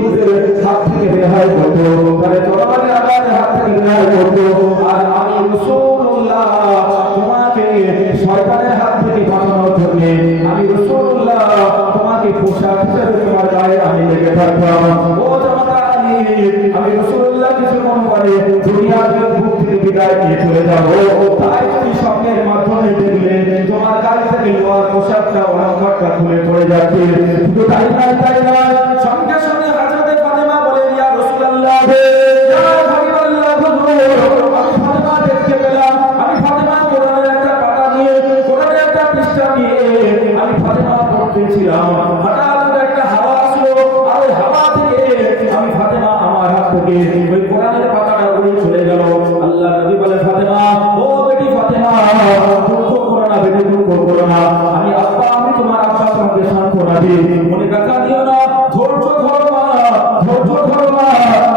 পুলিশের হাত থেকে বেহাই করতো তাহলে জনগণের আমার হাত থেকে বেহাই করতো আর আমি রসুল্লাহ তোমাকে সরকারের হাত থেকে বাঁচানোর জন্য, আমি রসুল্লাহ তোমাকে পোশাক হিসেবে তোমার গায়ে আমি লেগে থাকতাম। ও আমি রসুল্লাহ কিছু মনে করে দুনিয়ার বুক থেকে বিদায় নিয়ে চলে যাব। তাই তুমি স্বপ্নের মাধ্যমে দেখলে তোমার গাড়ি থেকে লোহার পোশাকটা ওরা খুলে পড়ে যাচ্ছে। শুধু তাই নাই তাই নয় আমি ফাতেমা পড়তেছিলাম হঠাৎ একটা হাওয়া আসলো, আর ওই হাওয়া থেকে আমি ফাতেমা আমার হাত থেকে ওই কোরআনের পাতাটা উড়ে চলে গেল। আল্লাহ নবী বলে, ফাতেমা, ও বেটি ফাতেমা, দুঃখ করো না বেটি, দুঃখ করো না। আমি আব্বা, আমি তোমার আব্বা, তোমাকে সান্ত্বনা দিই। মনে কাকা দিও না, ধৈর্য ধরো মা, ধৈর্য ধরো মা,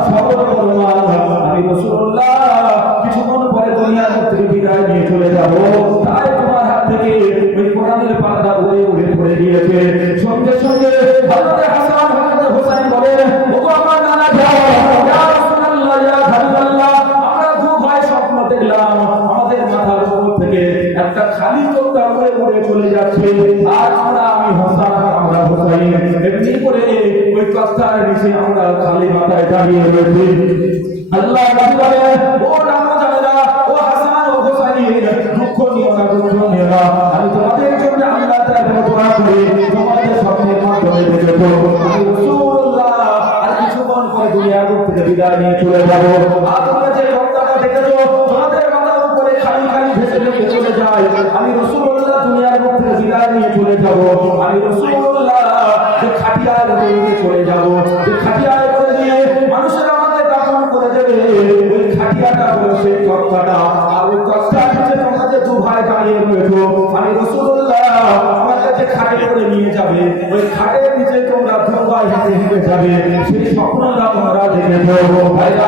সবর করো মা। আমি রাসূলুল্লাহ কিছুক্ষণ পরে দুনিয়ার থেকে বিদায় নিয়ে চলে যাব। দেখলাম আমাদের মাথার উপর থেকে একটা খালি চোখটা উড়ে উড়ে চলে যাচ্ছে। আর আমরা, আমি হাসান, আমরা হুসাইন এমনি করে ওই কষ্টার নিচে আমরা খালি মাথায় দাঁড়িয়ে রয়েছি। আল্লাহ বলে, ও নামাজানেরা ও হাসান, ও হুসাইন, দুঃখ নিও না, দুঃখ নিও না। আমি তোমাদের জন্য আল্লাহ তাআলা দোয়া করি, তোমাদের স্বপ্নের মাধ্যমে দেখেছ আমি রাসূলুল্লাহ আর কিছুক্ষণ পরে দুনিয়ার থেকে বিদায় নিয়ে চলে যাব। আর তোমরা যায়, আমি রাসূলুল্লাহ দুনিয়ার থেকে বিদায় নিয়ে চলে যাব। আমি রাসূলুল্লাহ যে খাটিয়ায় করে চলে যাব। খাটিয়ায় করে আমাদের দাফন করে দেবে। ওই খাটিয়াটা হলো সেই তক্তাটা আর ওই যে দু ভাই দাঁড়িয়ে আমি যে খাটে করে নিয়ে যাবে, ওই খাটের নিচে তোমরা দু ভাই হেঁটে যাবে। সেই স্বপ্নটা তোমরা দেখেছ ভাইরা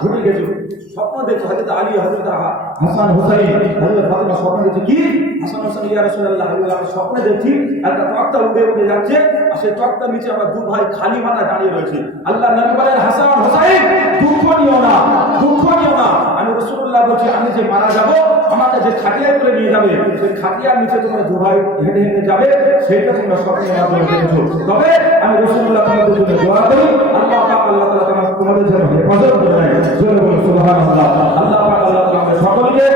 ঘটে গেছে স্বপ্ন দেখছে হযরত আলী, হযরত হাসান হুসাইন, হযরত ফাতেমা স্বপ্ন দেখছে কি? হাসান হুসাইন, ইয়া রাসূলুল্লাহ, আমি স্বপ্নে দেখছি, একটা তক্তা উড়ে উড়ে যাচ্ছে, আর সেই তক্তার নিচে আমার দু ভাই খালি মাথা দাঁড়িয়ে রয়েছে। আল্লাহ নবী বলেন, হাসান হুসাইন, দুঃখ নিও না, দুঃখ নিও না। আমি রাসূলুল্লাহ বলছি, আমি যে মারা যাব, আমাকে যে খাটিয়ায় করে নিয়ে যাবে, সেই খাটিয়ার নিচে তোমরা দু ভাই হেঁটে হেঁটে যাবে সেটা তোমরা স্বপ্নের মাধ্যমে তবে আমি রাসূলুল্লাহ তোমাদের দোয়া করি তোমাদের জন্য হেফাজত করে জোরে বলে সুবহানাল্লাহ। আল্লাহ পাক আল্লাহ আমাদের সকলকে